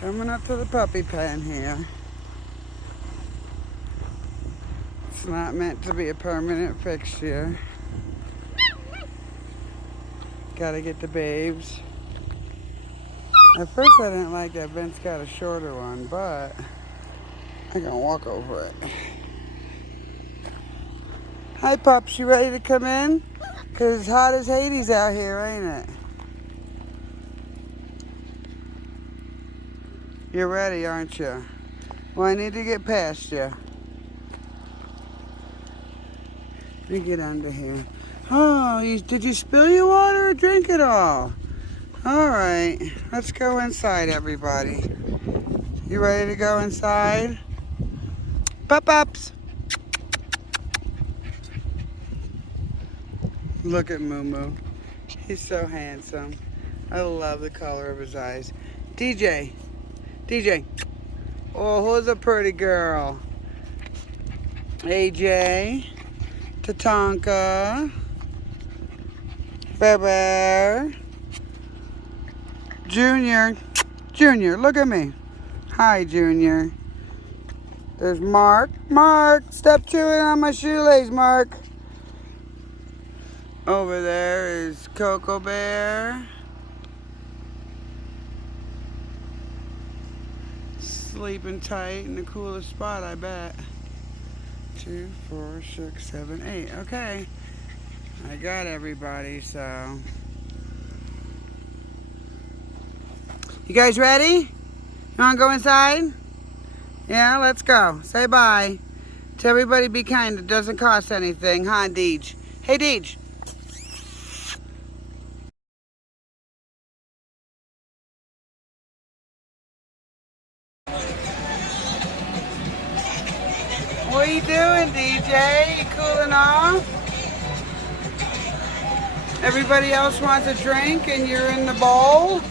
Coming up to the puppy pen here. It's not meant to be a permanent fixture. Gotta get the babes. At first I didn't like that Vince got a shorter one, but I can walk over it. Hi pups, you ready to come in? Cause it's hot as Hades out here, ain't it? You're ready, aren't you? Well, I need to get past you. Let me get under here. Oh, did you spill your water or drink it all? All right, let's go inside, everybody. You ready to go inside? Pup-ups. Look at Moo. He's so handsome. I love the color of his eyes. DJ. Oh, who's a pretty girl? AJ. Tatanka. Bear. Junior, look at me. Hi, Junior. There's Mark. Step chewing on my shoelace, Mark. Over there is Coco Bear. Sleeping tight in the coolest spot, I bet. 2, 4, 6, 7, 8. Okay. I got everybody, so. You guys ready? You want to go inside? Yeah, let's go. Say bye. Tell everybody be kind. It doesn't cost anything, huh, Deej? Hey, Deej. What are you doing, DJ? You cooling off? Everybody else wants a drink and you're in the bowl?